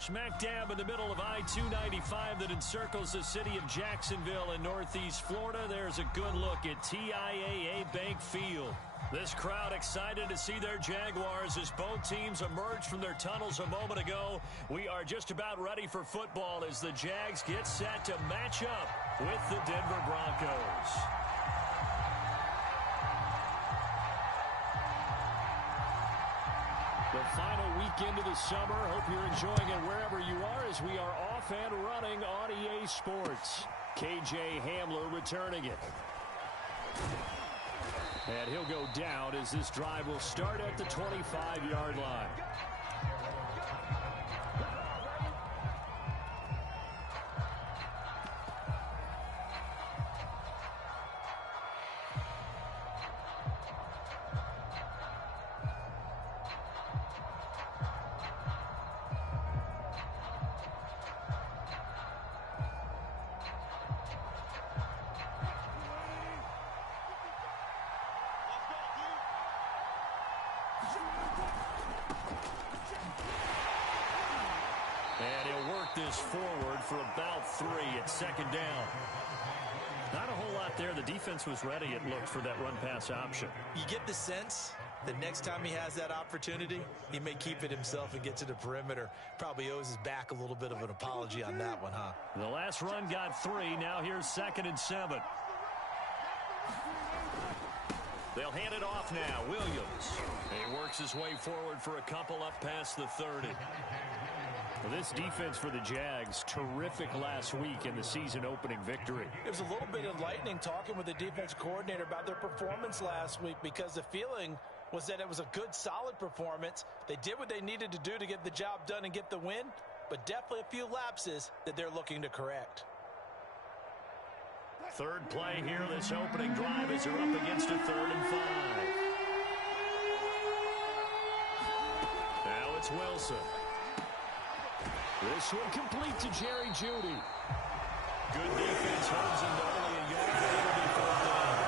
Smack dab in the middle of I-295 that encircles the city of Jacksonville in northeast Florida, there's a good look at TIAA Bank Field. This crowd excited to see their Jaguars as both teams emerged from their tunnels a moment ago. We are just about ready for football as the Jags get set to match up with the Denver Broncos. The final weekend of the summer. Hope you're enjoying it wherever you are as we are off and running on EA Sports. KJ Hamler returning it. And he'll go down as this drive will start at the 25-yard line. And he'll work this forward for about 3 at second down. Not a whole lot there. The defense was ready, it looked, for that run-pass option. You get the sense that next time he has that opportunity, he may keep it himself and get to the perimeter. Probably owes his back a little bit of an apology on that one, huh? The last run got 3. Now here's 2nd and 7. They'll hand it off now. Williams. He works his way forward for a couple up past the 30. Well, this defense for the Jags, terrific last week in the season-opening victory. It was a little bit enlightening talking with the defense coordinator about their performance last week because the feeling was that it was a good, solid performance. They did what they needed to do to get the job done and get the win, but definitely a few lapses that they're looking to correct. Third play here, this opening drive as they're up against a 3rd and 5. Now it's Wilson. This one complete to Jerry Jeudy. Good defense holds him to only a yard. It'll be 4th down.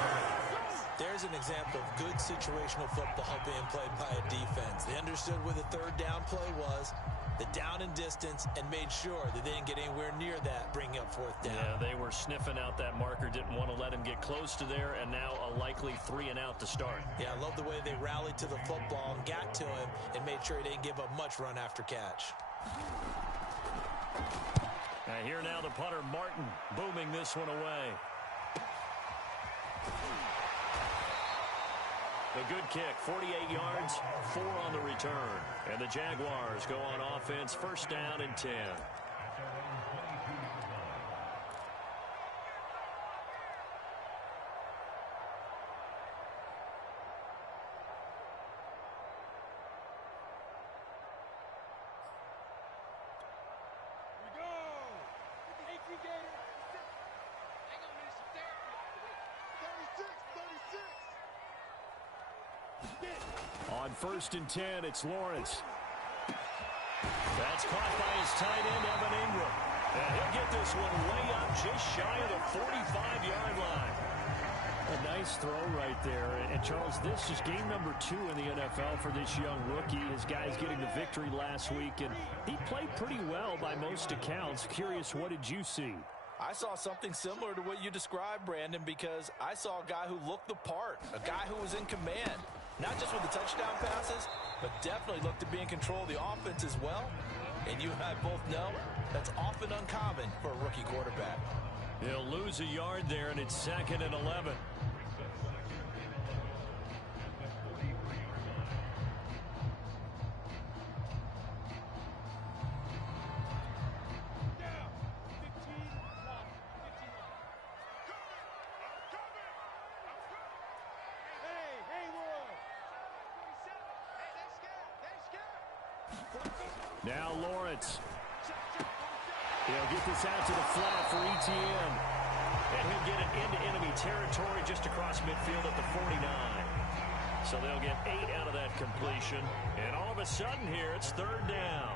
There's an example of good situational football being played by a defense. They understood where the 3rd down play was, the down and distance, and made sure that they didn't get anywhere near that, bringing up 4th down. Yeah, they were sniffing out that marker, didn't want to let him get close to there, and now a likely 3 and out to start. Yeah, I love the way they rallied to the football and got to him and made sure he didn't give up much run after catch. Here now the punter, Martin, booming this one away. A good kick, 48 yards, 4 on the return. And the Jaguars go on offense, 1st down and 10. On 1st and 10, it's Lawrence. That's caught by his tight end, Evan Ingram. And he'll get this one way up just shy of the 45-yard line. A nice throw right there. And, Charles, this is game number 2 in the NFL for this young rookie. His guys getting the victory last week, and he played pretty well by most accounts. Curious, what did you see? I saw something similar to what you described, Brandon, because I saw a guy who looked the part, a guy who was in command, not just with the touchdown passes, but definitely looked to be in control of the offense as well. And you and I both know that's often uncommon for a rookie quarterback. He'll lose a yard there, and it's 2nd and 11. Now Lawrence. He'll get this out to the flat for Etienne. And he'll get it into enemy territory just across midfield at the 49. So they'll get 8 out of that completion. And all of a sudden here, it's 3rd down.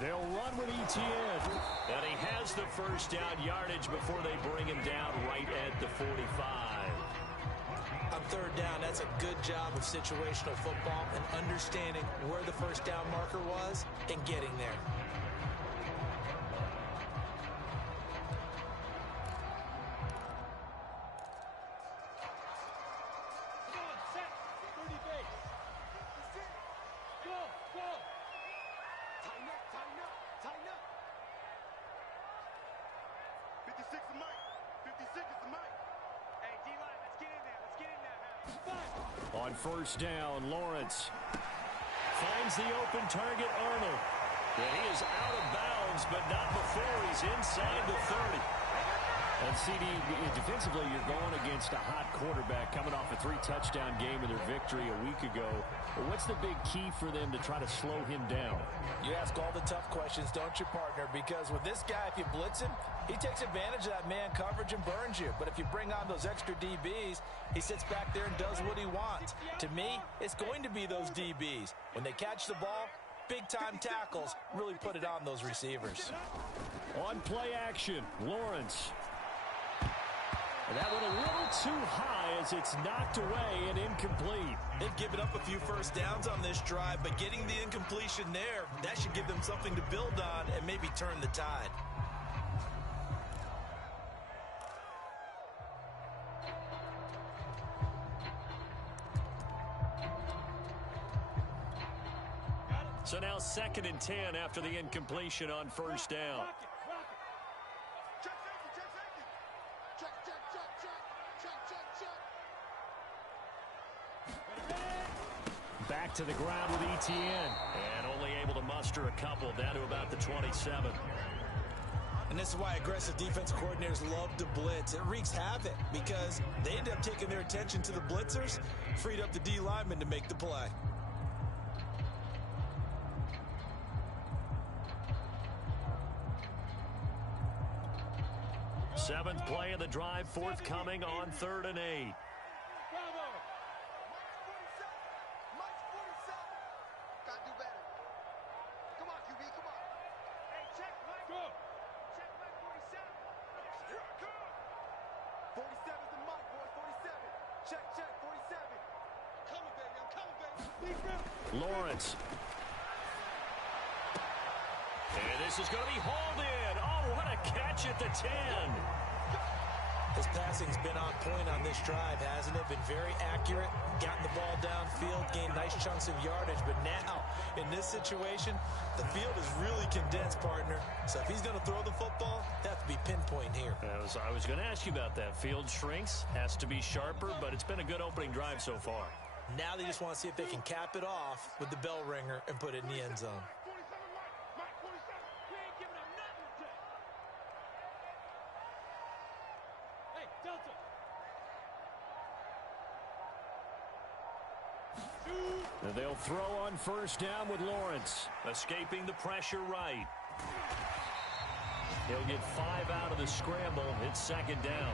They'll run with Etienne. And he has the first down yardage before they bring him down right at the 45. On third down, that's a good job of situational football and understanding where the first down marker was and getting there. On first down, Lawrence finds the open target, Arnold. And he is out of bounds, but not before he's inside the 30. And CD, defensively, you're going against a hot quarterback coming off a 3-touchdown game in their victory a week ago. What's the big key for them to try to slow him down? You ask all the tough questions, don't you, partner? Because with this guy, if you blitz him, he takes advantage of that man coverage and burns you. But if you bring on those extra DBs, he sits back there and does what he wants. To me, it's going to be those DBs. When they catch the ball, big-time tackles really put it on those receivers. On play action, Lawrence. And that one a little too high as it's knocked away and incomplete. They've given up a few first downs on this drive, but getting the incompletion there, that should give them something to build on and maybe turn the tide. So now 2nd and 10 after the incompletion on first down. Back to the ground with Etienne. And only able to muster a couple down to about the 27. And this is why aggressive defense coordinators love to blitz. It wreaks havoc because they end up taking their attention to the blitzers, freed up the D lineman to make the play. Seventh play of the drive, forthcoming on 3rd and 8. Lawrence. And this is going to be hauled in. Oh, what a catch at the 10. His passing's been on point on this drive, hasn't it? Been very accurate, gotten the ball downfield, gained nice chunks of yardage. But now, in this situation, the field is really condensed, partner. So if he's going to throw the football, that has to be pinpoint here. I was going to ask you about that. Field shrinks, has to be sharper, but it's been a good opening drive so far. Now they just want to see if they can cap it off with the bell ringer and put it in the end zone. They'll throw on first down with Lawrence. Escaping the pressure right. He'll get 5 out of the scramble. It's 2nd down.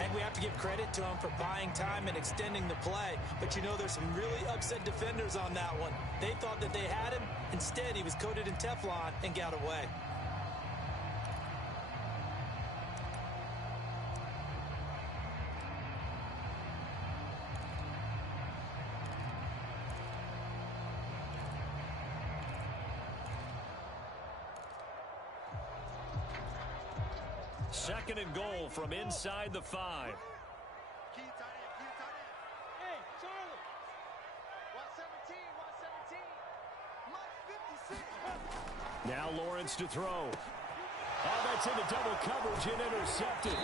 And we have to give credit to him for buying time and extending the play. But you know, there's some really upset defenders on that one. They thought that they had him. Instead, he was coated in Teflon and got away. Second and goal from inside the 5. Now Lawrence to throw. Oh, that's into double coverage and intercepted.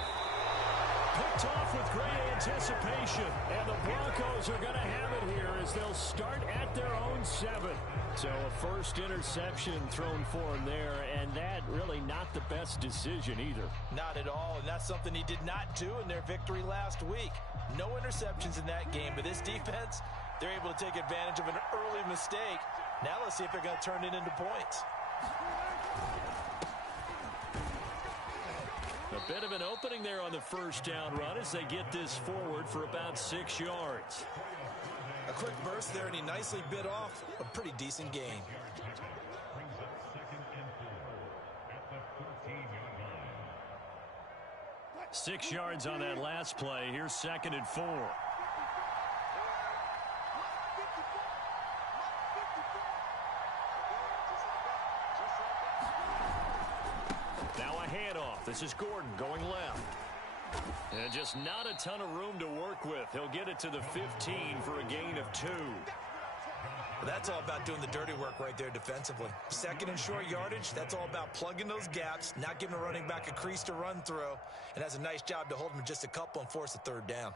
Picked off with great anticipation. And the Broncos are going to have it here as they'll start at their own 7. So a first interception thrown for him there, and that really not the best decision either. Not at all, and that's something he did not do in their victory last week. No interceptions in that game, but this defense, they're able to take advantage of an early mistake. Now let's see if they're going to turn it into points. A bit of an opening there on the first down run as they get this forward for about 6 yards. A quick burst there, and he nicely bit off a pretty decent gain. 6 yards on that last play. Here's 2nd and 4. Now a handoff. This is Gordon going left. And just not a ton of room to work with. He'll get it to the 15 for a gain of 2. That's all about doing the dirty work right there defensively. 2nd and short yardage, that's all about plugging those gaps, not giving a running back a crease to run through, and has a nice job to hold him just a couple and force a 3rd down.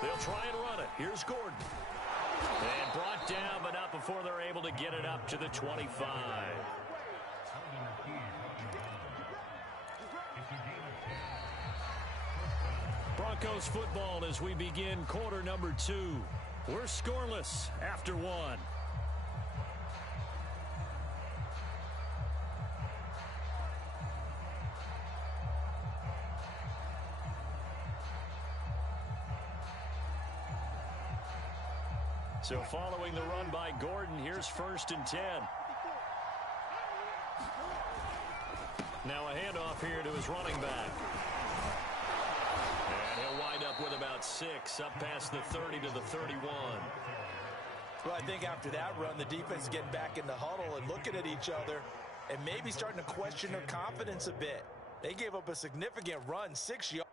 They'll try and run it. Here's Gordon. And brought down, but not before they're able to get it up to the 25. Broncos football as we begin quarter number 2. We're scoreless after 1. So following the run by Gordon, here's 1st and 10. Now a handoff here to his running back. And he'll wind up with about 6, up past the 30 to the 31. Well, I think after that run, the defense is getting back in the huddle and looking at each other and maybe starting to question their confidence a bit. They gave up a significant run, 6 yards.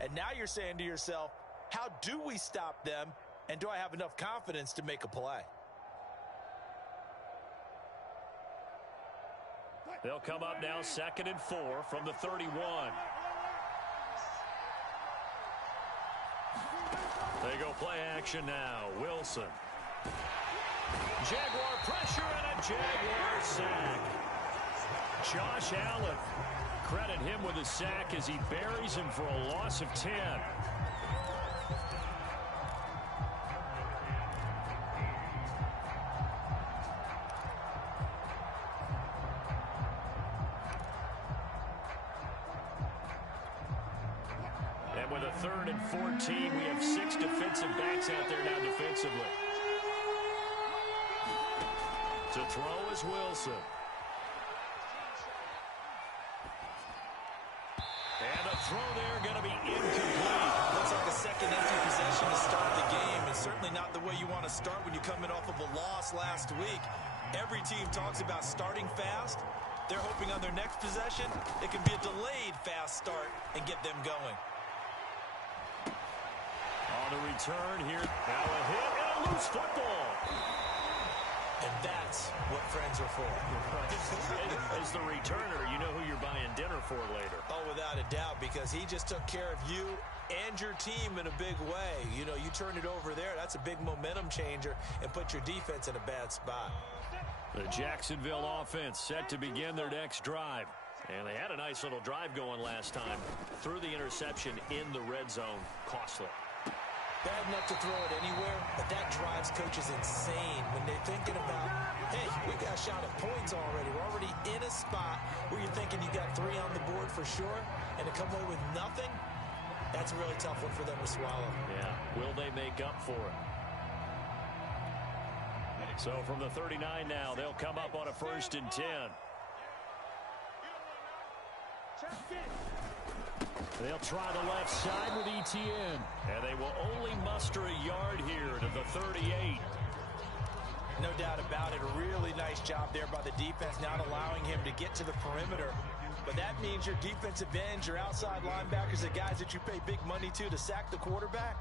And now you're saying to yourself, how do we stop them? And do I have enough confidence to make a play? They'll come up now 2nd and 4 from the 31. They go play action now. Wilson. Jaguar pressure and a Jaguar sack. Josh Allen. Credit him with a sack as he buries him for a loss of 10. And with a 3rd and 14, we have 6 defensive backs out there now defensively. To throw is Wilson. And the throw there going to be incomplete. Looks like the 2nd empty possession to start the game, and certainly not the way you want to start when you're coming off of a loss last week. Every team talks about starting fast. They're hoping on their next possession it can be a delayed fast start and get them going. On the return here, now a hit and a loose football. And that's what friends are for. As the returner, you know who you're buying dinner for later. Oh, without a doubt, because he just took care of you and your team in a big way. You know, you turn it over there, that's a big momentum changer and put your defense in a bad spot. The Jacksonville offense set to begin their next drive. And they had a nice little drive going last time. Threw the interception in the red zone. Costly. Bad enough to throw it anywhere, but that drives coaches insane when they're thinking about, hey, we got a shot at points already. We're already in a spot where you're thinking you got 3 on the board for sure, and to come away with nothing, that's a really tough one for them to swallow. Yeah, will they make up for it? So from the 39 now, they'll come up on a 1st and 10. They'll try the left side with Etienne. And they will only muster a yard here to the 38. No doubt about it. A really nice job there by the defense, not allowing him to get to the perimeter. But that means your defensive ends, your outside linebackers, the guys that you pay big money to sack the quarterback,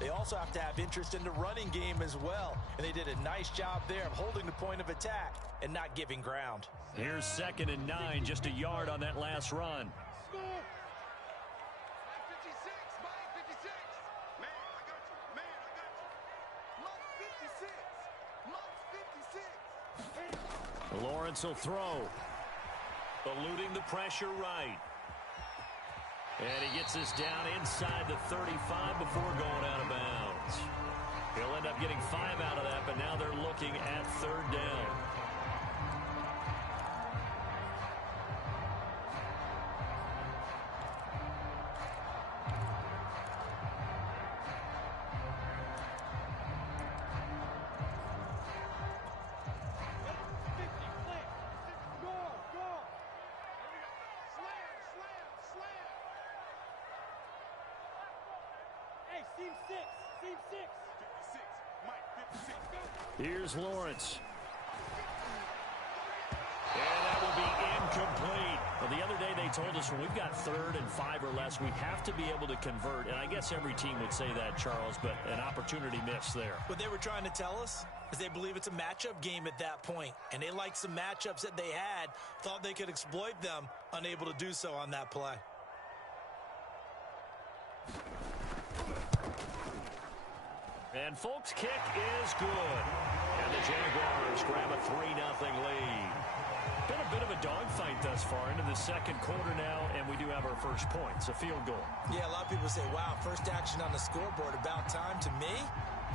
they also have to have interest in the running game as well. And they did a nice job there of holding the point of attack and not giving ground. Here's 2nd and 9, just a yard on that last run. Lawrence will throw. Eluding the pressure right. And he gets this down inside the 35 before going out of bounds. He'll end up getting 5 out of that, but now they're looking at third down. Here's Lawrence. And that will be incomplete. Well, the other day they told us when we've got 3rd and 5 or less, we have to be able to convert. And I guess every team would say that, Charles, but an opportunity missed there. What they were trying to tell us is they believe it's a matchup game at that point. And they liked some matchups that they had, thought they could exploit them, unable to do so on that play. And folks, kick is good. And the Jaguars grab a 3-0 lead. Been a bit of a dogfight thus far into the second quarter now, and we do have our first points, a field goal. Yeah, a lot of people say, wow, first action on the scoreboard, about time. To me,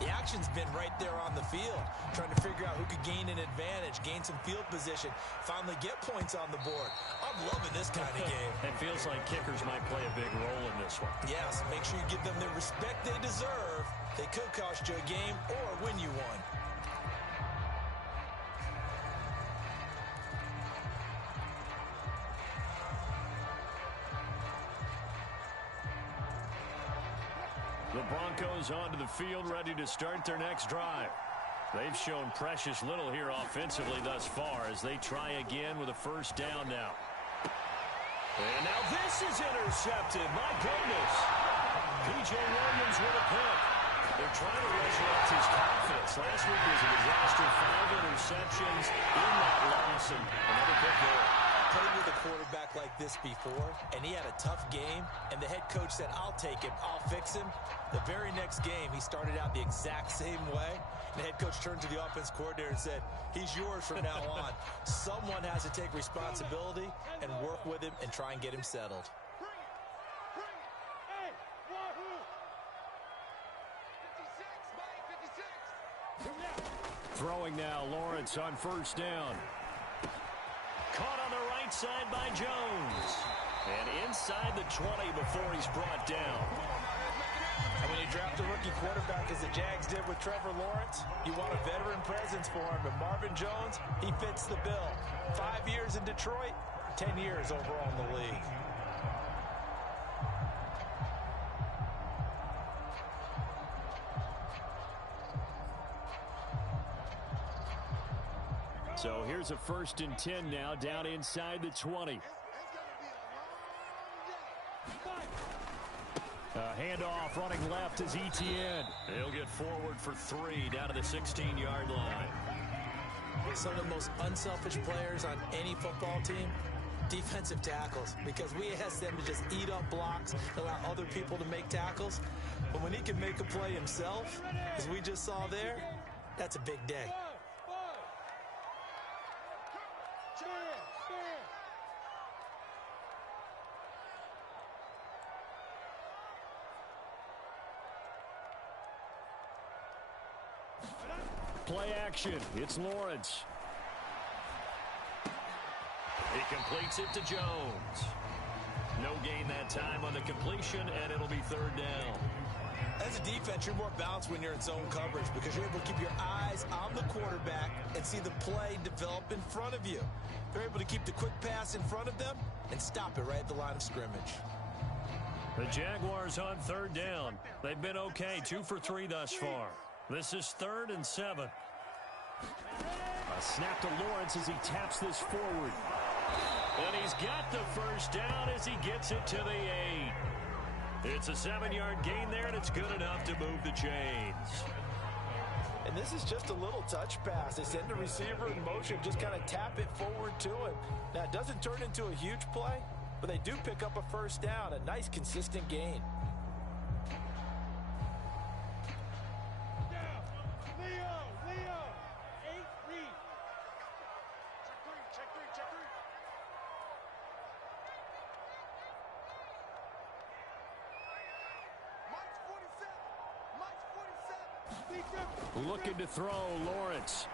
the action's been right there on the field, trying to figure out who could gain an advantage, gain some field position, finally get points on the board. I'm loving this kind of game. It feels like kickers might play a big role in this one. Yes, make sure you give them the respect they deserve. They could cost you a game or win you one. The Broncos onto the field, ready to start their next drive. They've shown precious little here offensively thus far as they try again with a first down now. And now this is intercepted. My goodness. P.J. Williams with a pick. They're trying to resurrect his confidence. Last week was a disaster. 5 interceptions in that loss, and another pick there. Played with a quarterback like this before, and he had a tough game, and the head coach said, I'll take him, I'll fix him. The very next game, he started out the exact same way. The head coach turned to the offense coordinator and said, he's yours from now on. Someone has to take responsibility and work with him and try and get him settled. Throwing now, Lawrence on first down. Caught on the right side by Jones. And inside the 20 before he's brought down. And when you draft a rookie quarterback, as the Jags did with Trevor Lawrence, you want a veteran presence for him. And Marvin Jones, he fits the bill. 5 years in Detroit, 10 years overall in the league. So here's a 1st and 10 now, down inside the 20. Handoff running left is Etienne. He'll get forward for 3 down to the 16-yard line. Some of the most unselfish players on any football team, defensive tackles, because we ask them to just eat up blocks, allow other people to make tackles. But when he can make a play himself, as we just saw there, that's a big day. Play action. It's Lawrence. He completes it to Jones. No gain that time on the completion, and it'll be 3rd down. As a defense, you're more balanced when you're in zone coverage because you're able to keep your eyes on the quarterback and see the play develop in front of you. They're able to keep the quick pass in front of them and stop it right at the line of scrimmage. The Jaguars on 3rd down. They've been okay, 2 for 3 thus far. This is 3rd and 7. A snap to Lawrence as he taps this forward. And he's got the first down as he gets it to the 8. It's a 7-yard gain there, and it's good enough to move the chains. And this is just a little touch pass. They send the receiver in motion, just kind of tap it forward to him. Now, it doesn't turn into a huge play, but they do pick up a first down, a nice, consistent gain. Looking to throw, Lawrence.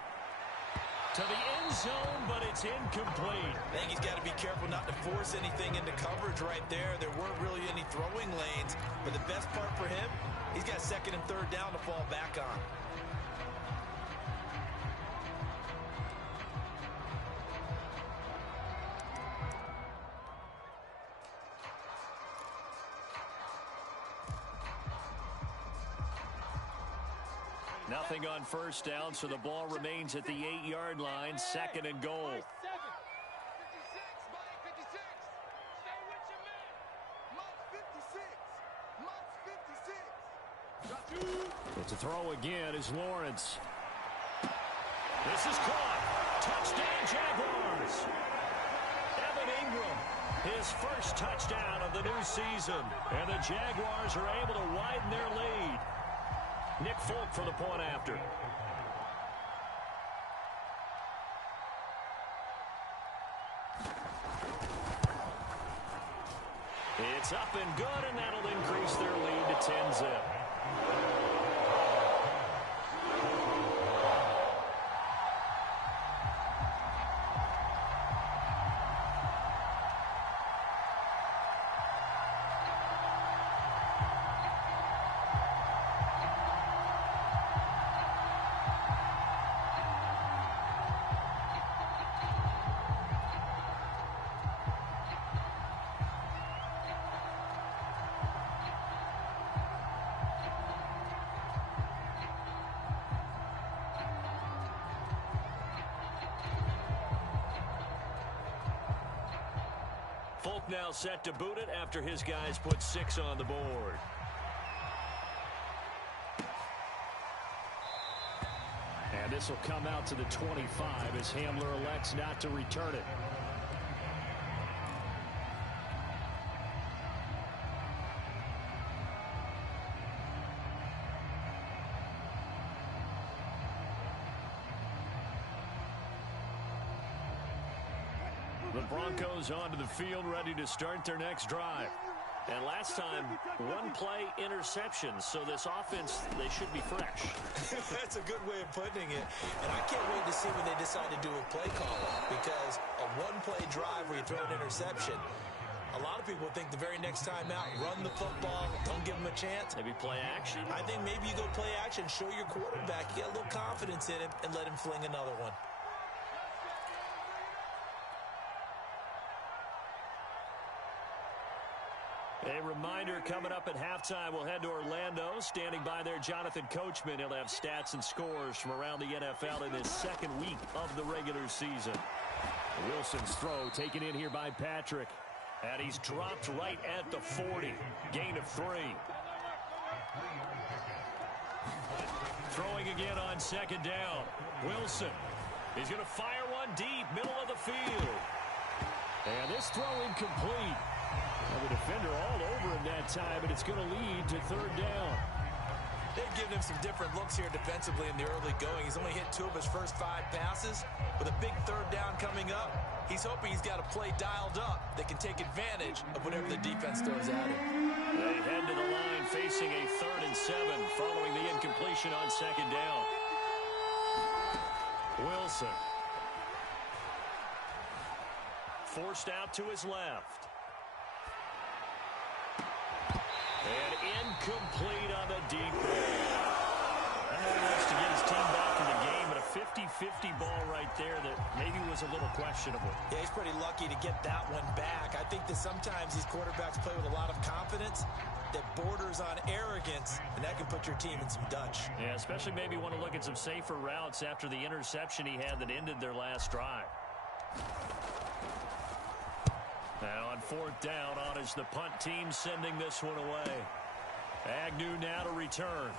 To the end zone, but it's incomplete. I think he's got to be careful not to force anything into coverage right there. There weren't really any throwing lanes, but the best part for him, he's got second and third down to fall back on. Nothing on first down, so the ball remains at the 8-yard line, second and goal. To throw again is Lawrence. This is caught. Touchdown, Jaguars. Evan Ingram, his first touchdown of the new season. And the Jaguars are able to widen their lead. Nick Folk for the point after. It's up and good, and that'll increase their lead to 10-zip. Folk now set to boot it after his guys put 6 on the board. And this will come out to the 25 as Hamler elects not to return it. The Broncos onto the field, ready to start their next drive. And last time, one-play interception, so this offense, they should be fresh. That's a good way of putting it. And I can't wait to see when they decide to do a play call, because a one-play drive where you throw an interception, a lot of people think the very next time out, run the football, don't give them a chance. Maybe play action? I think maybe you go play action, show your quarterback, you get a little confidence in him, and let him fling another one. A reminder, coming up at halftime, we'll head to Orlando. Standing by there, Jonathan Coachman. He'll have stats and scores from around the NFL in his second week of the regular season. Wilson's throw taken in here by Patrick. And he's dropped right at the 40. Gain of 3. Throwing again on second down. Wilson. He's going to fire one deep, middle of the field. And this throw incomplete. And the defender all over him that time, and it's going to lead to third down. They've given him some different looks here defensively in the early going. He's only hit 2 of his first 5 passes. With a big third down coming up, he's hoping he's got a play dialed up that can take advantage of whatever the defense throws at him. They head to the line facing a 3rd and 7 following the incompletion on second down. Wilson. Forced out to his left. And incomplete on the deep ball. And he wants to get his team back in the game, but a 50-50 ball right there that maybe was a little questionable. Yeah, he's pretty lucky to get that one back. I think that sometimes these quarterbacks play with a lot of confidence that borders on arrogance, and that can put your team in some Dutch. Yeah, especially maybe want to look at some safer routes after the interception he had that ended their last drive. Now on 4th down, on is the punt team sending this one away. Agnew now to return.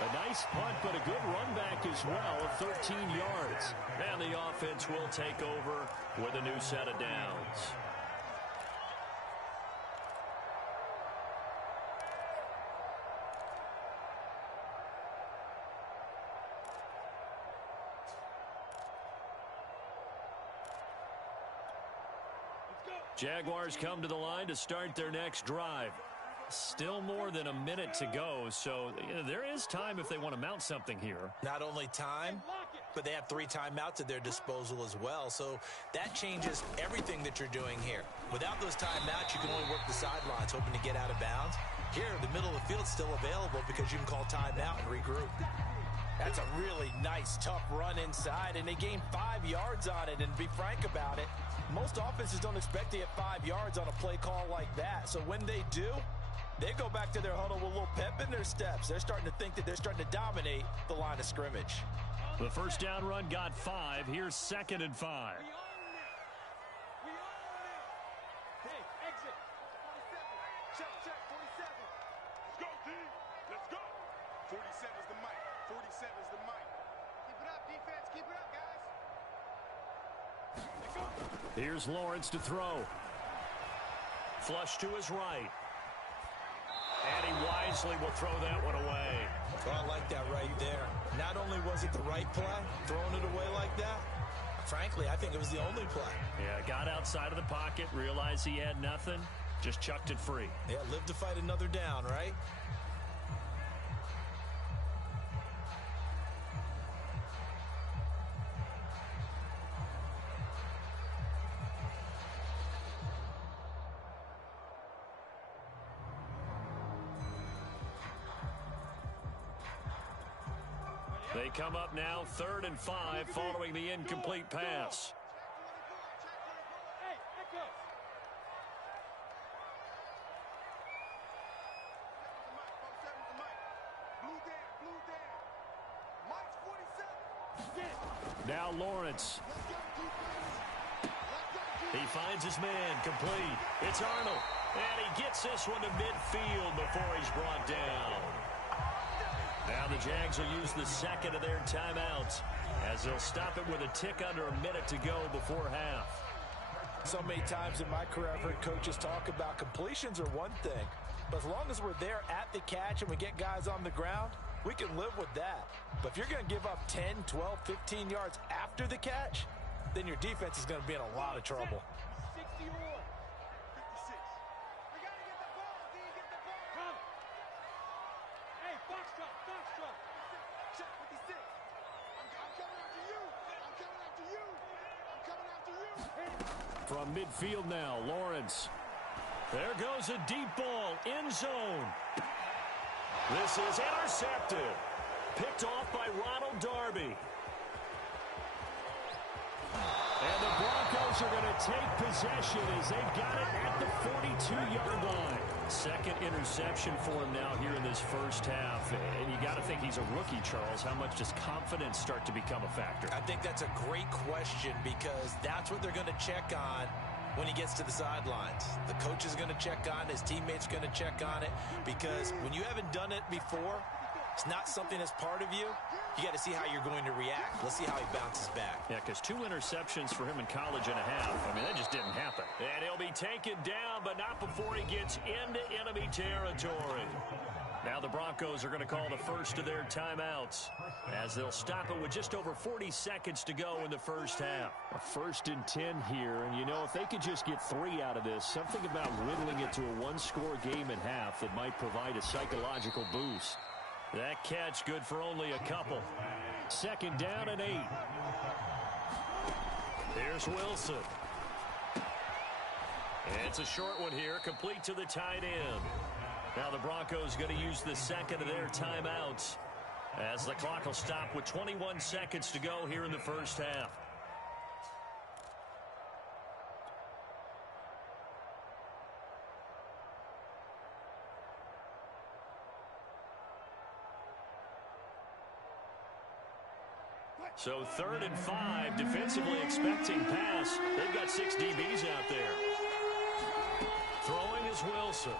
A nice punt, but a good run back as well of 13 yards. And the offense will take over with a new set of downs. Jaguars come to the line to start their next drive. Still more than a minute to go, so there is time if they want to mount something here. Not only time, but they have 3 timeouts at their disposal as well. So that changes everything that you're doing here. Without those timeouts, you can only work the sidelines, hoping to get out of bounds. Here, the middle of the field's still available because you can call timeout and regroup. That's a really nice, tough run inside, and they gained 5 yards on it. And to be frank about it, most offenses don't expect to get 5 yards on a play call like that. So when they do, they go back to their huddle with a little pep in their steps. They're starting to think that they're starting to dominate the line of scrimmage. The first down run got 5. Here's 2nd and 5. Hey, exit. 47. Check, 47. Let's go, D. Let's go. 47's the mic. 47's the mic. Keep it up, defense. Keep it up, guys. Let's go. Here's Lawrence to throw. Flush to his right. And he wisely will throw that one away. Well, I like that right there. Not only was it the right play, throwing it away like that, frankly, I think it was the only play. Yeah, got outside of the pocket, realized he had nothing, just chucked it free. Yeah, live to fight another down, right? They come up now 3rd and 5 following the incomplete pass. Hey, echo. Blue Dan. Mike's 47. Now Lawrence. He finds his man, complete. It's Arnold. And he gets this one to midfield before he's brought down. Now the Jags will use the 2nd of their timeouts as they'll stop it with a tick under a minute to go before half. So many times in my career I've heard coaches talk about completions are one thing, but as long as we're there at the catch and we get guys on the ground, we can live with that. But if you're going to give up 10, 12, 15 yards after the catch, then your defense is going to be in a lot of trouble. 60 or 56. We got to get the ball, D. Get the ball. Come. Hey, box drop. Check 56. I'm coming after you. I'm coming after you. I'm coming after you. From midfield now, Lawrence. There goes a deep ball, end zone. This is intercepted. Picked off by Ronald Darby. And the Broncos are going to take possession as they've got it at the 42-yard line. 2nd interception for him now here in this first half. And you got to think he's a rookie, Charles. How much does confidence start to become a factor? I think that's a great question because that's what they're going to check on when he gets to the sidelines. The coach is going to check on it. His teammates are going to check on it because when you haven't done it before, it's not something that's part of you. You got to see how you're going to react. Let's see how he bounces back. Yeah, because 2 interceptions for him in college and a half. I mean, that just didn't happen. And he'll be taken down, but not before he gets into enemy territory. Now the Broncos are going to call the first of their timeouts as they'll stop it with just over 40 seconds to go in the first half. A 1st and 10 here, and you know, if they could just get 3 out of this, something about whittling it to a 1-score game in half that might provide a psychological boost. That catch good for only a couple. 2nd down and 8. Here's Wilson. It's a short one here, complete to the tight end. Now the Broncos going to use the 2nd of their timeouts as the clock will stop with 21 seconds to go here in the first half. So 3rd and 5, defensively expecting pass. They've got 6 DBs out there. Throwing is Wilson.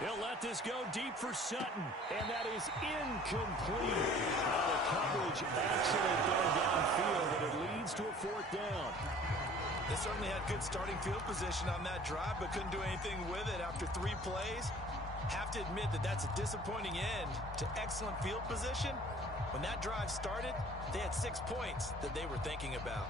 He'll let this go deep for Sutton, and that is incomplete. The coverage excellent there downfield, and it leads to a 4th down. They certainly had good starting field position on that drive, but couldn't do anything with it after 3 plays. Have to admit that that's a disappointing end to excellent field position. When that drive started, they had 6 points that they were thinking about.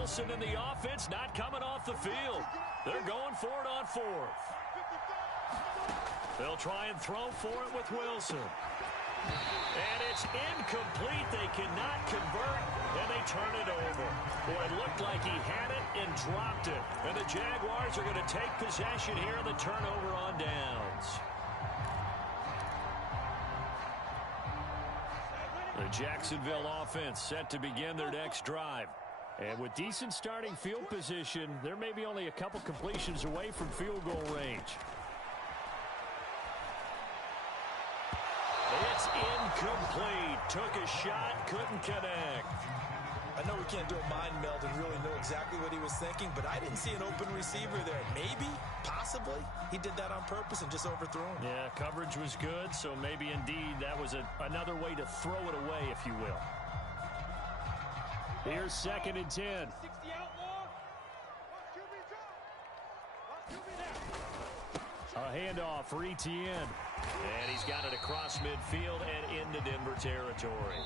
Wilson and the offense not coming off the field. They're going for it on fourth. They'll try and throw for it with Wilson. And it's incomplete. They cannot convert, and they turn it over. Boy, it looked like he had it and dropped it. And the Jaguars are going to take possession here in the turnover on downs. The Jacksonville offense set to begin their next drive. And with decent starting field position, they're maybe only a couple completions away from field goal range. It's incomplete. Took a shot, couldn't connect. I know we can't do a mind meld and really know exactly what he was thinking, but I didn't see an open receiver there. Maybe, possibly, he did that on purpose and just overthrew him. Yeah, coverage was good, so maybe indeed that was another way to throw it away, if you will. Here's 2nd and 10. A handoff for Etienne. And he's got it across midfield and into Denver territory.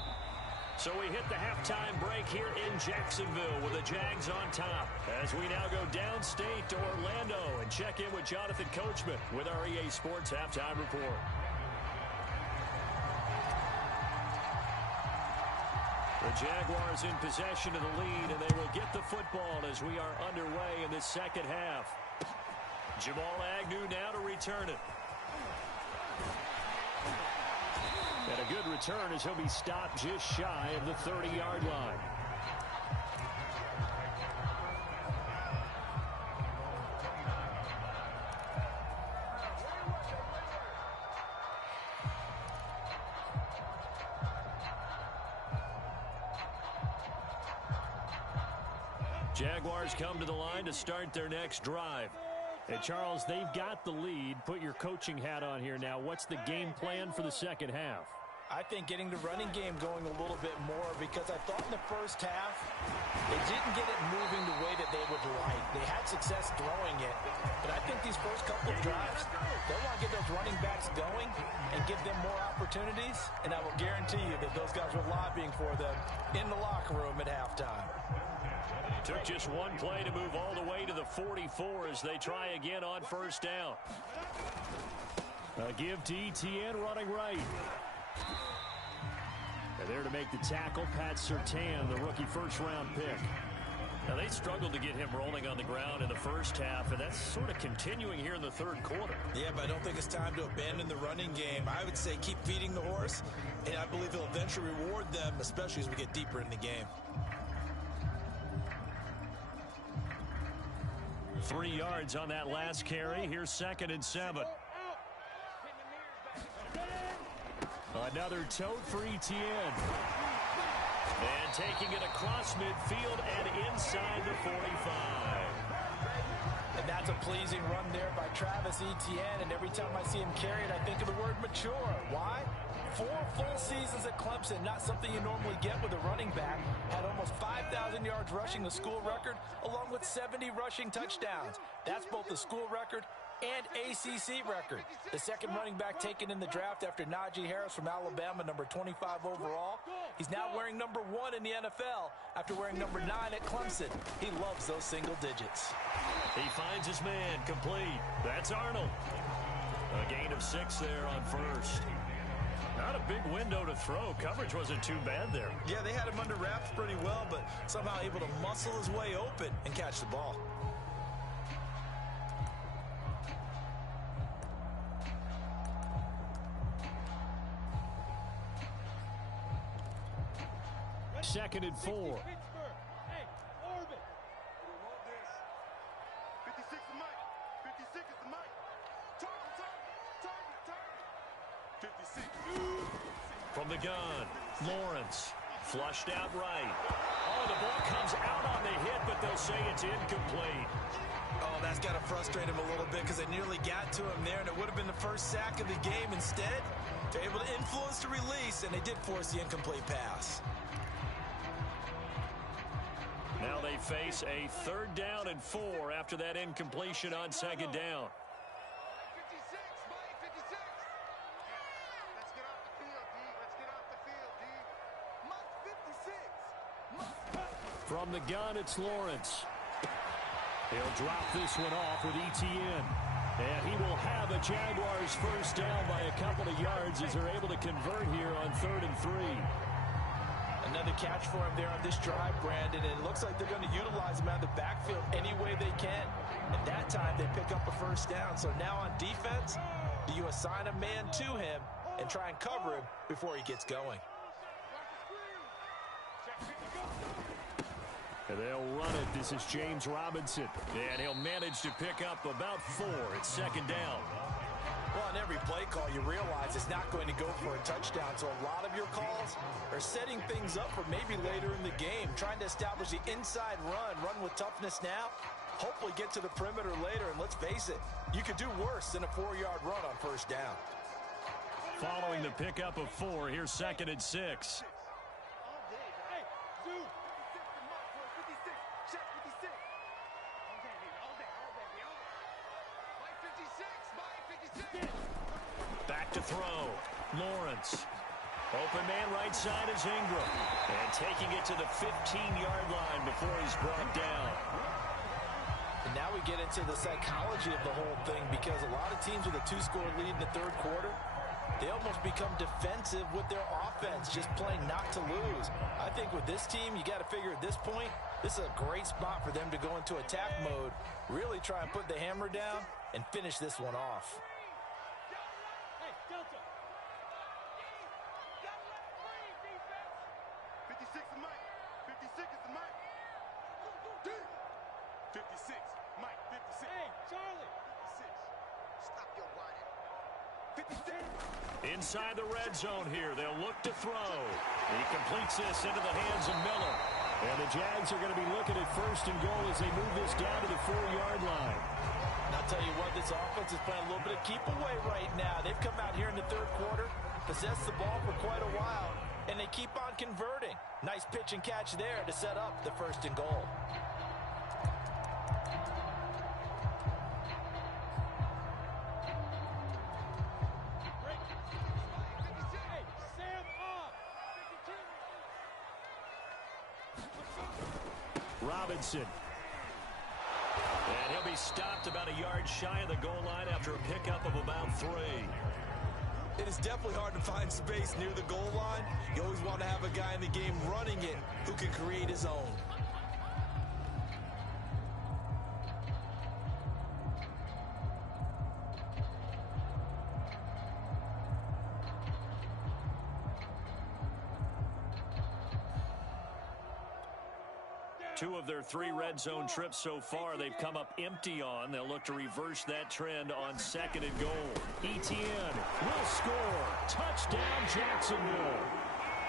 So we hit the halftime break here in Jacksonville with the Jags on top. As we now go downstate to Orlando and check in with Jonathan Coachman with our EA Sports Halftime Report. The Jaguars in possession of the lead, and they will get the football as we are underway in this second half. Jamal Agnew now to return it. And a good return as he'll be stopped just shy of the 30-yard line. Jaguars come to the line to start their next drive. And, Charles, they've got the lead. Put your coaching hat on here now. What's the game plan for the second half? I think getting the running game going a little bit more, because I thought in the first half they didn't get it moving the way that they would like. They had success throwing it, but I think these first couple of drives, they want to get those running backs going and give them more opportunities, and I will guarantee you that those guys were lobbying for them in the locker room at halftime. Took just one play to move all the way to the 44 as they try again on first down. A give to Etienne running right. And there to make the tackle, Pat Surtain, the rookie first-round pick. Now, they struggled to get him rolling on the ground in the first half, and that's sort of continuing here in the third quarter. Yeah, but I don't think it's time to abandon the running game. I would say keep feeding the horse, and I believe he'll eventually reward them, especially as we get deeper in the game. 3 yards on that last carry. Here's 2nd and 7. Another tote for Etienne. And taking it across midfield and inside the 45. And that's a pleasing run there by Travis Etienne, and every time I see him carry it, I think of the word mature. Why? 4 full seasons at Clemson, not something you normally get with a running back. Had almost 5,000 yards rushing, the school record, along with 70 rushing touchdowns. That's both the school record and ACC record. The second running back taken in the draft after Najee Harris from Alabama, number 25 overall. He's now wearing number 1 in the NFL after wearing number 9 at Clemson. He loves those single digits. He finds his man, complete. That's Arnold. A gain of 6 there on first. Not a big window to throw. Coverage wasn't too bad there. Yeah, they had him under wraps pretty well, but somehow able to muscle his way open and catch the ball. Second and 4. Hey, Orbit. 56 is Mike. 56 is the Mike. Target. 56. From the gun, Lawrence. Flushed out right. Oh, the ball comes out on the hit, but they'll say it's incomplete. Oh, that's got to frustrate him a little bit because they nearly got to him there, and it would have been the first sack of the game. Instead, they're able to influence the release, and they did force the incomplete pass. Now they face a 3rd down and 4 after that incompletion on 2nd down. 56, Mike, 56. Let's get off the field, D. Let's get off the field, D. Mike, 56. Mike. From the gun, it's Lawrence. He'll drop this one off with ETN. And he will have a Jaguars first down by a couple of yards as they're able to convert here on 3rd and 3. Another catch for him there on this drive, Brandon. And it looks like they're going to utilize him out of the backfield any way they can. And that time they pick up a first down. So now on defense, do you assign a man to him and try and cover him before he gets going? And they'll run it. This is James Robinson. And he'll manage to pick up about 4. It's 2nd down. Well, on every play call, you realize it's not going to go for a touchdown. So a lot of your calls are setting things up for maybe later in the game, trying to establish the inside run with toughness now, hopefully get to the perimeter later. And let's face it, you could do worse than a 4-yard run on first down. Following the pickup of 4, here's 2nd and 6. Back to throw. Lawrence. Open man right side is Ingram. And taking it to the 15-yard line before he's brought down. And now we get into the psychology of the whole thing, because a lot of teams with a 2-score lead in the 3rd quarter, they almost become defensive with their offense, just playing not to lose. I think with this team, you got to figure at this point, this is a great spot for them to go into attack mode, really try and put the hammer down and finish this one off. Inside the red zone here, they'll look to throw. He completes this into the hands of Miller. And the Jags are going to be looking at 1st and goal as they move this down to the 4-yard line. And I'll tell you what, this offense is playing a little bit of keep away right now. They've come out here in the 3rd quarter, possessed the ball for quite a while, and they keep on converting. Nice pitch and catch there to set up the 1st and goal. Robinson. And he'll be stopped about a yard shy of the goal line after a pickup of about 3. It is definitely hard to find space near the goal line. You always want to have a guy in the game running it who can create his own. Two of their 3 red zone trips so far, they've come up empty on. They'll look to reverse that trend on 2nd and goal. ETN will score. Touchdown, Jacksonville.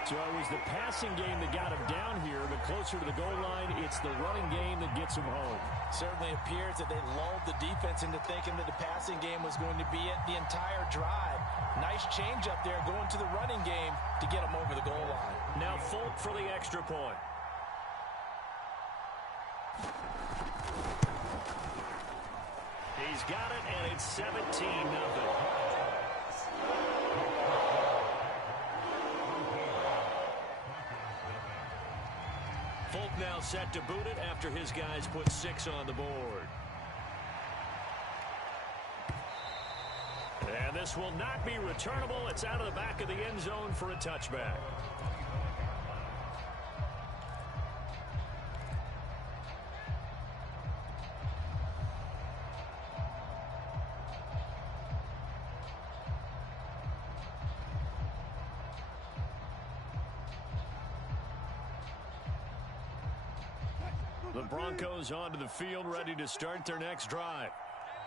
So it was the passing game that got him down here, but closer to the goal line, it's the running game that gets him home. Certainly appears that they lulled the defense into thinking that the passing game was going to be it the entire drive. Nice change up there going to the running game to get him over the goal line. Now Folk for the extra point. He's got it, and it's 17-0. Folk now set to boot it after his guys put 6 on the board. And this will not be returnable. It's out of the back of the end zone for a touchback. The Broncos onto the field, ready to start their next drive.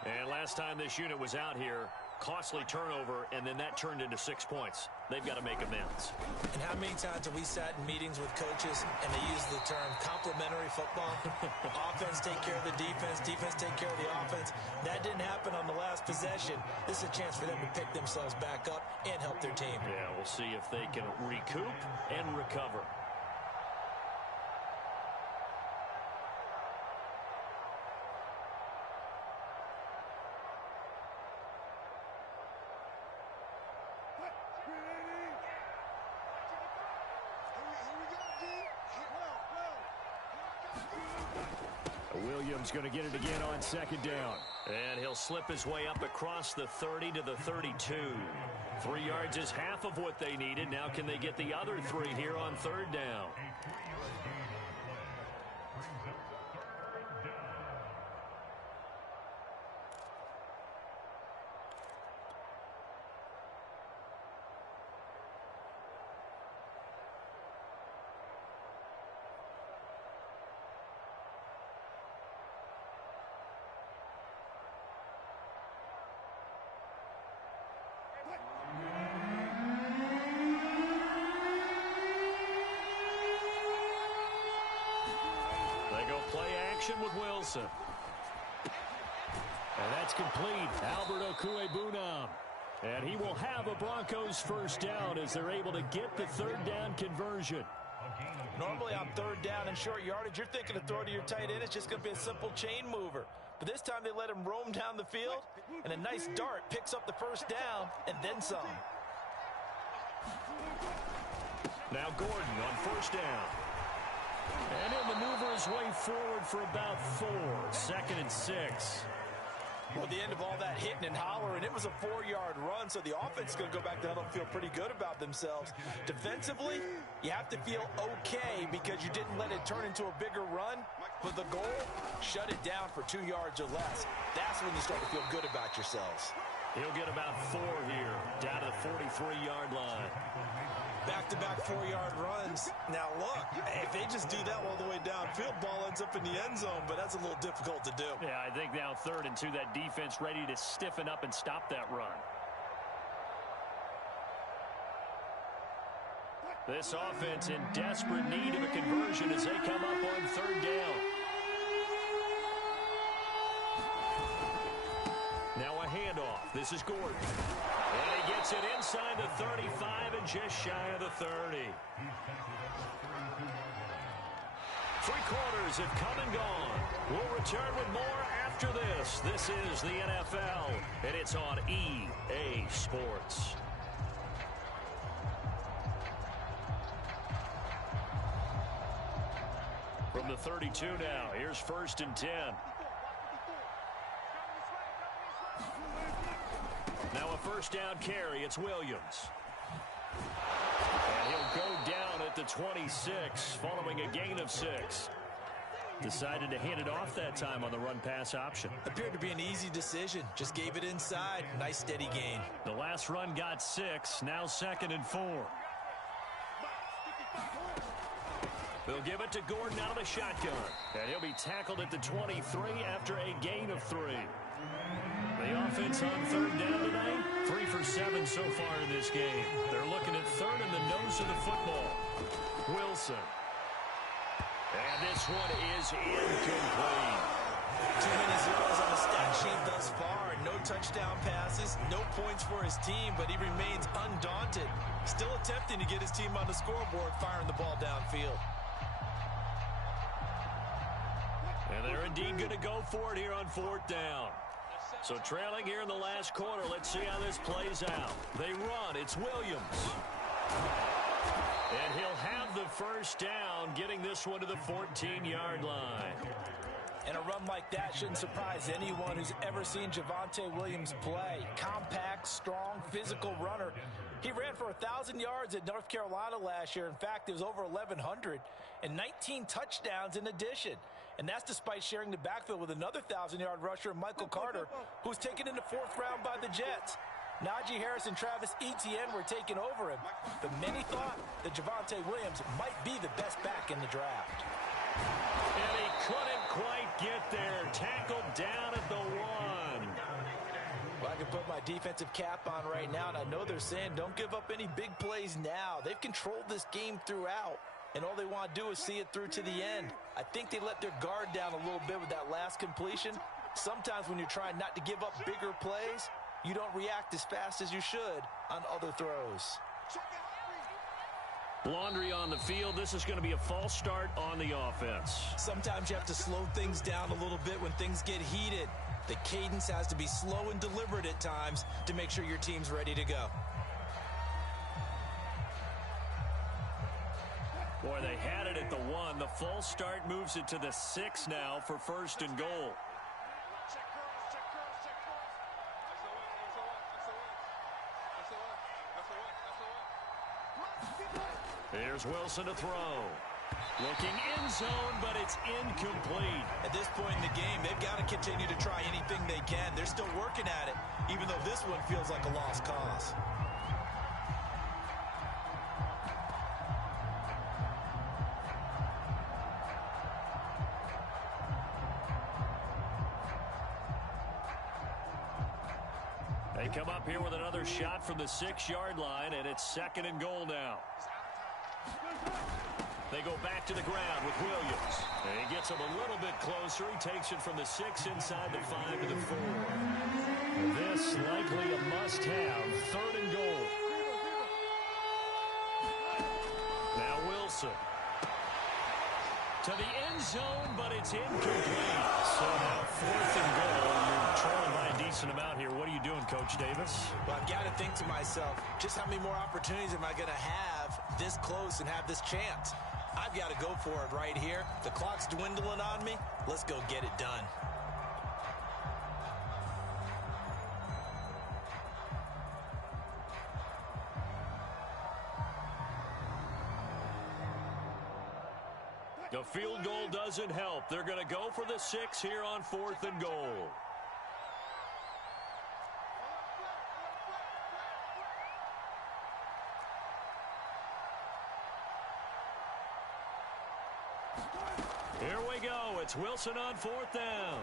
And last time this unit was out here, costly turnover, and then that turned into 6 points. They've got to make amends. And how many times have we sat in meetings with coaches and they use the term complementary football? Offense take care of the defense, defense take care of the offense. That didn't happen on the last possession. This is a chance for them to pick themselves back up and help their team. Yeah, we'll see if they can recoup and recover. Williams going to get it again on second down. And he'll slip his way up across the 30 to the 32. 3 yards is half of what they needed. Now can they get the other 3 here on third down? With Wilson. And that's complete. Albert Okwuegbunam. And he will have a Broncos first down as they're able to get the third down conversion. Normally on third down and short yardage, you're thinking to throw to your tight end. It's just going to be a simple chain mover. But this time they let him roam down the field, and a nice dart picks up the first down and then some. Now Gordon on first down. And he'll maneuver his way forward for about 4. 2nd and 6. Well, at the end of all that hitting and hollering, it was a 4-yard run, so the offense is going to go back to huddle and feel pretty good about themselves. Defensively, you have to feel okay because you didn't let it turn into a bigger run. But the goal, shut it down for 2 yards or less. That's when you start to feel good about yourselves. He'll get about 4 here, down to the 43-yard line. Back-to-back 4-yard runs. Now, look, if they just do that all the way downfield, ball ends up in the end zone, but that's a little difficult to do. Yeah, I think now 3rd and 2, that defense ready to stiffen up and stop that run. This offense in desperate need of a conversion as they come up on 3rd down. Now a handoff. This is Gordon. And he gets it inside the 35 and just shy of the 30. 3 quarters have come and gone. We'll return with more after this. This is the NFL, and it's on EA Sports. From the 32 now, here's 1st and 10. Now a first down carry. It's Williams. And he'll go down at the 26 following a gain of 6. Decided to hand it off that time on the run-pass option. Appeared to be an easy decision. Just gave it inside. Nice steady gain. The last run got 6. Now 2nd and 4. They'll give it to Gordon out of the shotgun. And he'll be tackled at the 23 after a gain of 3. The offense on 3rd down tonight, 3 for 7 so far in this game. They're looking at 3rd in the nose of the football. Wilson. And this one is incomplete. Too many zeros on the stat sheet thus far. No touchdown passes, no points for his team, but he remains undaunted. Still attempting to get his team on the scoreboard, firing the ball downfield. And they're indeed going to go for it here on 4th down. So trailing here in the last quarter, let's see how this plays out. They run. It's Williams. And he'll have the first down, getting this one to the 14-yard line. And a run like that shouldn't surprise anyone who's ever seen Javonte Williams play. Compact, strong, physical runner. He ran for 1,000 yards at North Carolina last year. In fact, it was over 1,100 and 19 touchdowns in addition. And that's despite sharing the backfield with another 1,000-yard rusher, Michael Carter, who's taken in the 4th round by the Jets. Najee Harris and Travis Etienne were taking over him. But many thought that Javonte Williams might be the best back in the draft. And he couldn't quite get there. Tackled down at the 1. Well, I can put my defensive cap on right now, and I know they're saying don't give up any big plays now. They've controlled this game throughout, and all they want to do is see it through to the end. I think they let their guard down a little bit with that last completion. Sometimes when you're trying not to give up bigger plays, you don't react as fast as you should on other throws. Laundry on the field. This is going to be a false start on the offense. Sometimes you have to slow things down a little bit when things get heated. The cadence has to be slow and deliberate at times to make sure your team's ready to go. Boy, they had it at the 1. The false start moves it to the 6 now for 1st and goal. Check girls, check girls, check girls. Here's Wilson to throw. Looking in zone, but it's incomplete. At this point in the game, they've got to continue to try anything they can. They're still working at it, even though this one feels like a lost cause. They come up here with another shot from the 6-yard line, and it's 2nd and goal now. They go back to the ground with Williams. And he gets him a little bit closer. He takes it from the 6 inside the 5 to the 4. This likely a must-have. 3rd and goal. Now Wilson. To the end zone, but it's incomplete. So now 4th and goal. You're trailing by a decent amount here. What are you doing, Coach Davis? Well, I've got to think to myself, just how many more opportunities am I going to have this close and have this chance? I've got to go for it right here. The clock's dwindling on me. Let's go get it done. The field goal doesn't help. They're going to go for the 6 here on 4th and goal. Here we go. It's Wilson on 4th down.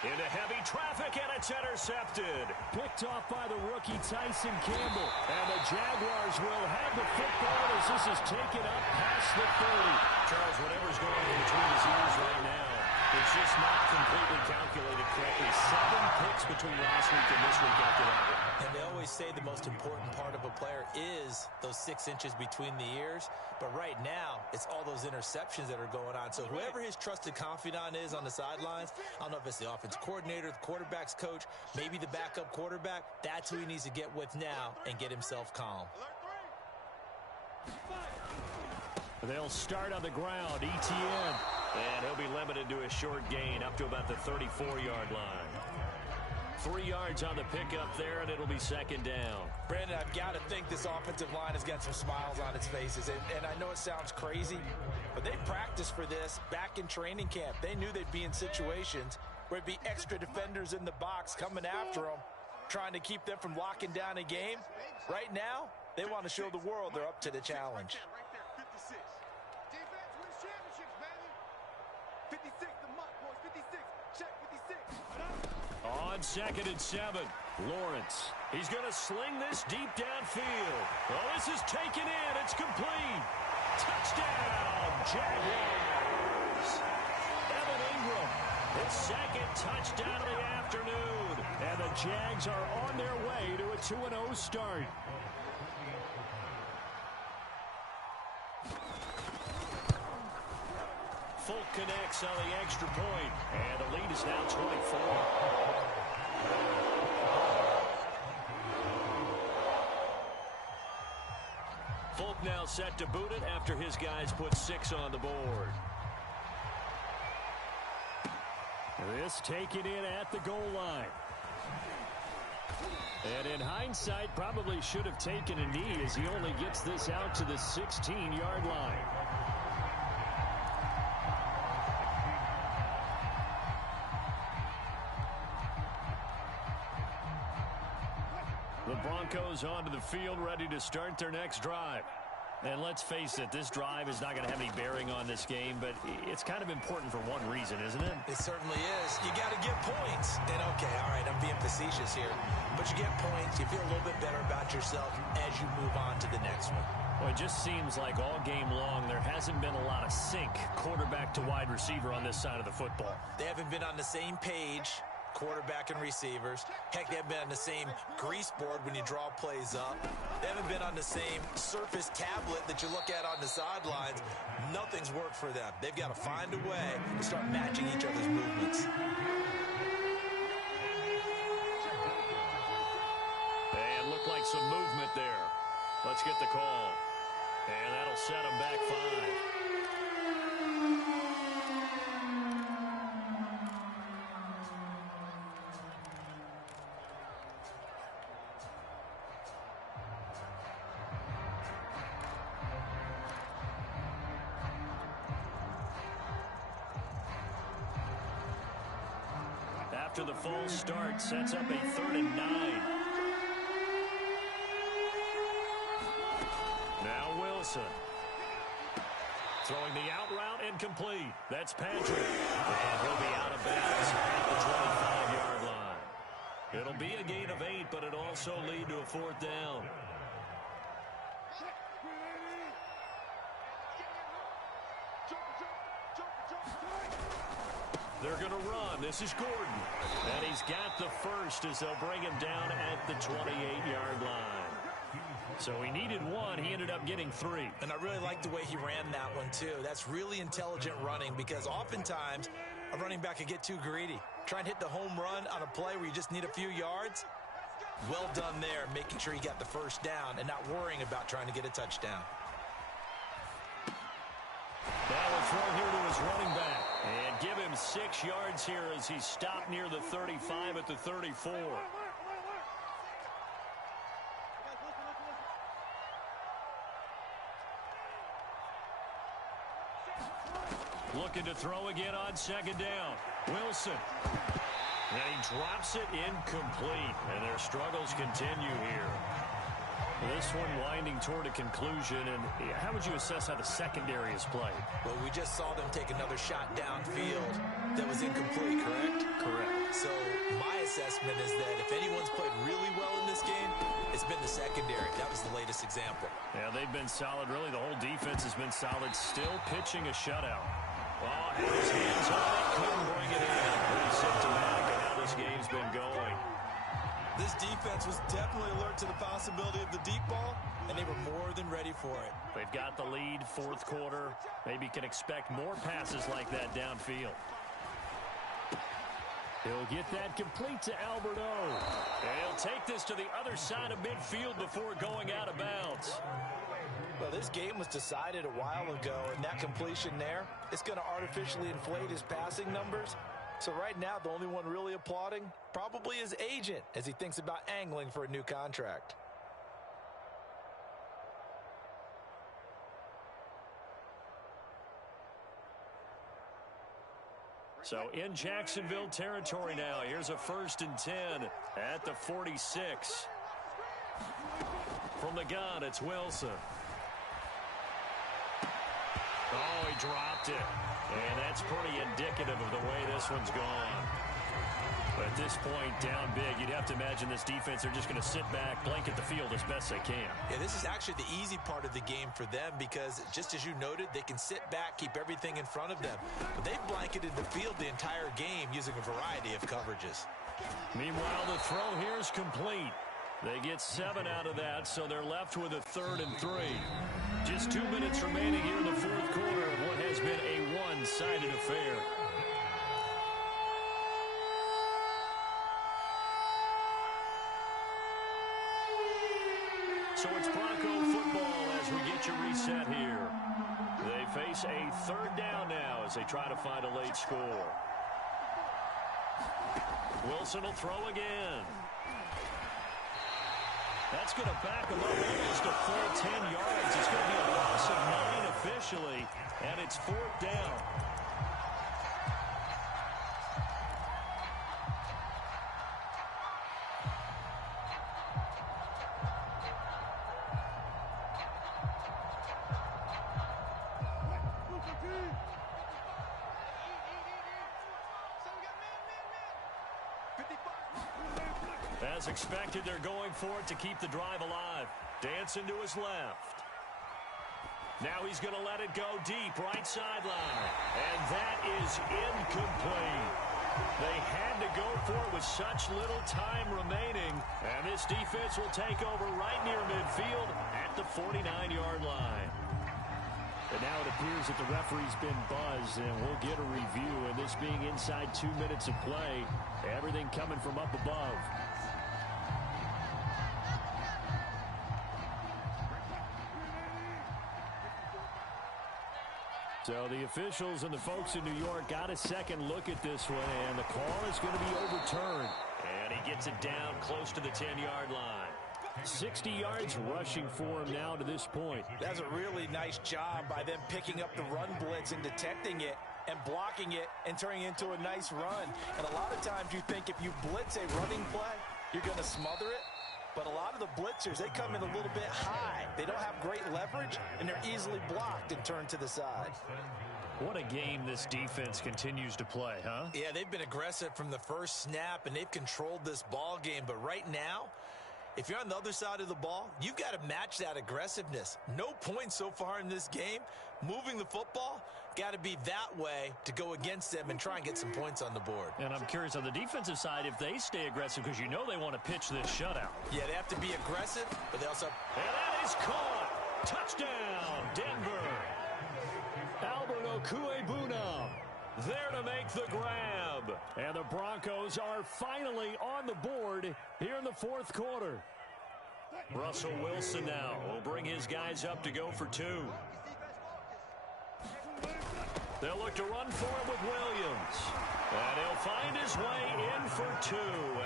Into heavy traffic, and it's intercepted. Picked off by the rookie Tyson Campbell. And the Jaguars will have the football as this is taken up past the 30. Charles, whatever's going on between his ears right now, it's just not completely calculated correctly. 7 picks between last week and this week after that. And they always say the most important part of a player is those 6 inches between the ears. But right now, it's all those interceptions that are going on. So whoever his trusted confidant is on the sidelines, I don't know if it's the offense coordinator, the quarterback's coach, maybe the backup quarterback, that's who he needs to get with now and get himself calm. They'll start on the ground. ETN. And he'll be limited to a short gain up to about the 34-yard line. 3 yards on the pickup there, and it'll be 2nd down. Brandon, I've got to think this offensive line has got some smiles on its faces. And I know it sounds crazy, but they practiced for this back in training camp. They knew they'd be in situations where it'd be extra defenders in the box coming after them, trying to keep them from locking down a game. Right now, they want to show the world they're up to the challenge. Right there, 56. Defense wins championships, baby. 56, the mutt, boys. 56. Check 56. On 2nd and 7, Lawrence. He's going to sling this deep downfield. Oh, this is taken in. It's complete. Touchdown, Jaguars. Evan Ingram, his 2nd touchdown of the afternoon. And the Jags are on their way to a 2-0 start. Folk connects on the extra point, and the lead is now 24. Folk now set to boot it after his guys put 6 on the board. This taken in at the goal line. And in hindsight, probably should have taken a knee as he only gets this out to the 16-yard line. The Broncos onto the field, ready to start their next drive. And let's face it, this drive is not going to have any bearing on this game, but it's kind of important for one reason, isn't it? It certainly is. You got to get points. And okay, all right, I'm being facetious here. But you get points, you feel a little bit better about yourself as you move on to the next one. Well, it just seems like all game long there hasn't been a lot of sync quarterback to wide receiver on this side of the football. They haven't been on the same page, quarterback and receivers. Heck, they haven't been on the same grease board when you draw plays up. They haven't been on the same surface tablet that you look at on the sidelines. Nothing's worked for them. They've got to find a way to start matching each other's movements. And looked like some movement there. Let's get the call. And that'll set him back 5. After the false start, sets up a 3rd and 9. Now Wilson. Throwing the out route and complete. That's Patrick. And he'll be out of bounds at the 25-yard line. It'll be a gain of 8, but it'll also lead to a 4th down. They're going to run. This is Gordon. And he's got the first as they'll bring him down at the 28-yard line. So he needed 1. He ended up getting 3. And I really like the way he ran that one, too. That's really intelligent running because oftentimes a running back can get too greedy. Try and hit the home run on a play where you just need a few yards. Well done there, making sure he got the first down and not worrying about trying to get a touchdown. Now we'll throw here to his running back and give him 6 yards here as he stopped near the 35 at the 34. Looking to throw again on 2nd down. Wilson. And he drops it incomplete. And their struggles continue here. This one winding toward a conclusion. And how would you assess how the secondary has played? Well, we just saw them take another shot downfield that was incomplete, correct? Correct. So my assessment is that if anyone's played really well in this game, it's been the secondary. That was the latest example. Yeah, they've been solid. Really, the whole defense has been solid. Still pitching a shutout. Oh, had his hands on it. Couldn't bring it in. Pretty symptomatic of how this game's been going. This defense was definitely alert to the possibility of the deep ball, and they were more than ready for it. They've got the lead, 4th quarter. Maybe can expect more passes like that downfield. He'll get that complete to Alberto. And he'll take this to the other side of midfield before going out of bounds. Well, this game was decided a while ago, and that completion there, it's going to artificially inflate his passing numbers. So right now, the only one really applauding probably his agent as he thinks about angling for a new contract. So in Jacksonville territory now. Here's a 1st and 10 at the 46. From the gun, it's Wilson. Oh, he dropped it. And that's pretty indicative of the way this one's gone. But at this point, down big, you'd have to imagine this defense, they're just going to sit back, blanket the field as best they can. Yeah, this is actually the easy part of the game for them because, just as you noted, they can sit back, keep everything in front of them. But they've blanketed the field the entire game using a variety of coverages. Meanwhile, the throw here is complete. They get 7 out of that, so they're left with a 3rd and 3. Just 2 minutes remaining here in the 4th quarter of what has been a one-sided affair. So it's Bronco football as we get you reset here. They face a 3rd down now as they try to find a late score. Wilson will throw again. That's going to back him up almost a full 10 yards. It's going to be a loss of 9 officially, and it's 4th down. As expected, they're going for it to keep the drive alive. Dancing to his left. Now he's going to let it go deep, right sideline. And that is incomplete. They had to go for it with such little time remaining. And this defense will take over right near midfield at the 49-yard line. And now it appears that the referee's been buzzed, and we'll get a review. And this being inside 2 minutes of play, everything coming from up above. So the officials and the folks in New York got a second look at this one, and the call is going to be overturned. And he gets it down close to the 10-yard line. 60 yards rushing for him now to this point. That's a really nice job by them picking up the run blitz and detecting it and blocking it and turning it into a nice run. And a lot of times you think if you blitz a running play, you're going to smother it. But a lot of the blitzers, they come in a little bit high. They don't have great leverage, and they're easily blocked and turned to the side. What a game this defense continues to play, huh? Yeah, they've been aggressive from the first snap, and they've controlled this ball game. But right now, if you're on the other side of the ball, you've got to match that aggressiveness. No points so far in this game. Moving the football, got to be that way to go against them and try and get some points on the board. And I'm curious on the defensive side if they stay aggressive, because you know they want to pitch this shutout. Yeah, they have to be aggressive, but they also... And that is caught. Touchdown, Denver. Albert Okuebuna there to make the grab. And the Broncos are finally on the board here in the fourth quarter. Russell Wilson now will bring his guys up to go for two. They'll look to run for it with Williams. And he'll find his way in for two.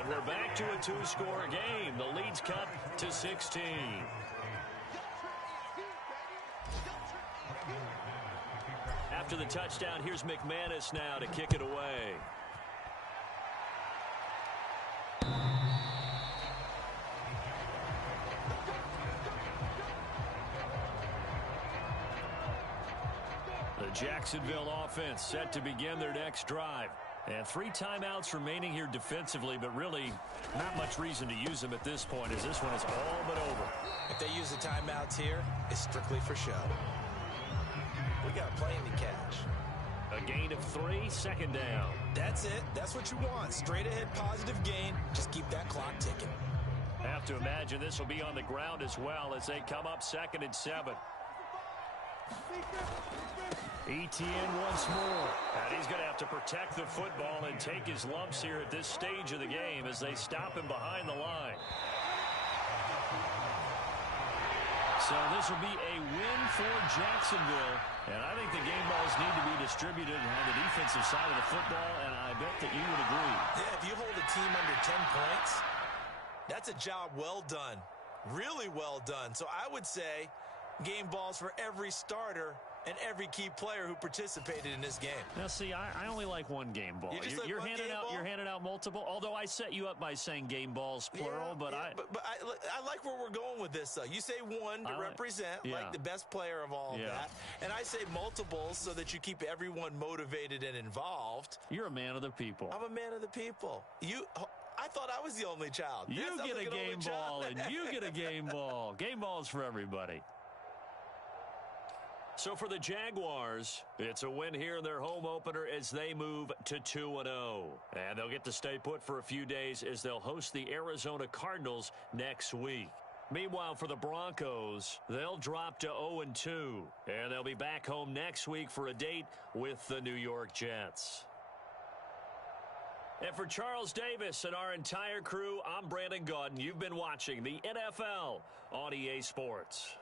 And we're back to a two-score game. The lead's cut to 16. After the touchdown, here's McManus now to kick it away. The Jacksonville offense set to begin their next drive. And 3 timeouts remaining here defensively, but really not much reason to use them at this point, as this one is all but over. If they use the timeouts here, it's strictly for show. We got a plane to catch. A gain of 3, second down. That's it. That's what you want. Straight ahead positive gain. Just keep that clock ticking. Have to imagine this will be on the ground as well as they come up 2nd and 7. Etienne once more. And he's going to have to protect the football and take his lumps here at this stage of the game as they stop him behind the line. So this will be a win for Jacksonville. And I think the game balls need to be distributed on the defensive side of the football, and I bet that you would agree. Yeah, if you hold a team under 10 points, that's a job well done. Really well done. So I would say game balls for every starter and every key player who participated in this game. Now, see, I only like one game ball. You're handing out multiple. Although I set you up by saying game balls plural, but I like where we're going with this. Though you say one to represent like the best player of all of that, and I say multiples so that you keep everyone motivated and involved. You're a man of the people. I'm a man of the people. I thought I was the only child. You get a game ball, and you get a game ball. Game balls for everybody. So for the Jaguars, it's a win here in their home opener as they move to 2-0. And they'll get to stay put for a few days as they'll host the Arizona Cardinals next week. Meanwhile, for the Broncos, they'll drop to 0-2. And they'll be back home next week for a date with the New York Jets. And for Charles Davis and our entire crew, I'm Brandon Gaudin. You've been watching the NFL on EA Sports.